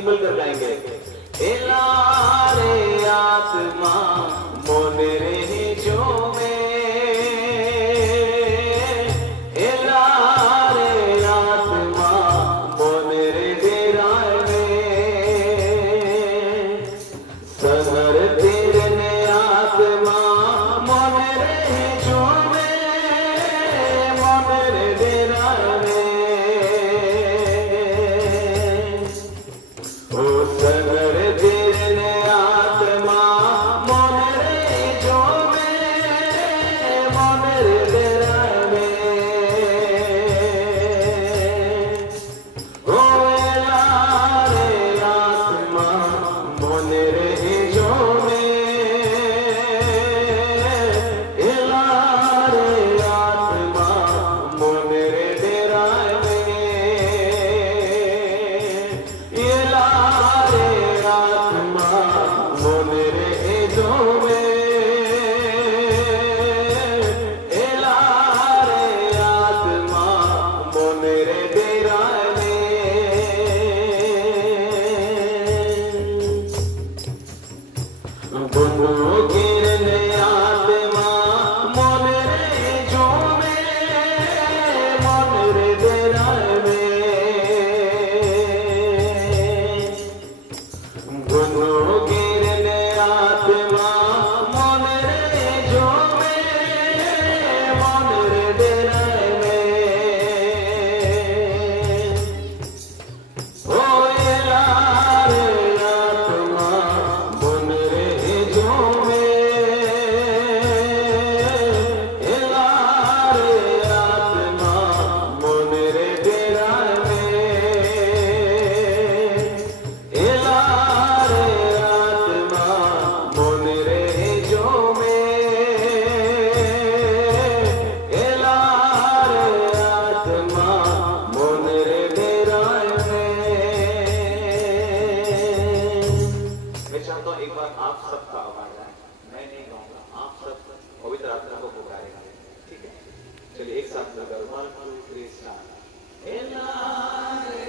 तीन मिलकर गाएंगे। एलारे आत्मा मोन रे जो में, एलारे आत्मा मोन रे डेरा में, सगर तेरे ने आत्मा मोन रे जो में, मोन रे डेरा में, ओ सगर तेरे ने आत्मा मोन रे जो में, मोन रे डेरा में, ओ एलारे आत्मा मोन रे जो में, एलारे आत्मा मोन रे डेरा में, एलारे आत्मा मोन रे जो में, एलारे आत्मा मोन रे डेरा में, गुनु गिरने आत्मा मोन रे जो में, मोन रे डेरा में, गुनु गिरने आत्मा मोन रे जो में, मोन रे डेरा में, ओ एलारे आत्मा मोन रे जो में, एलारे आत्मा मोन रे डेरा में, एलारे आत्मा मोन रे जो में, एलारे आत्मा मोन रे डेरा में। मैं चाहता हूं एक बार आप सबका आवाज आए, मैं नहीं गाऊंगा, आप सब पवित्र आत्मा को पुकारेंगे, ठीक है? चलिए एक साथ मिलकर 1 2 3 स्टार्ट। एलारे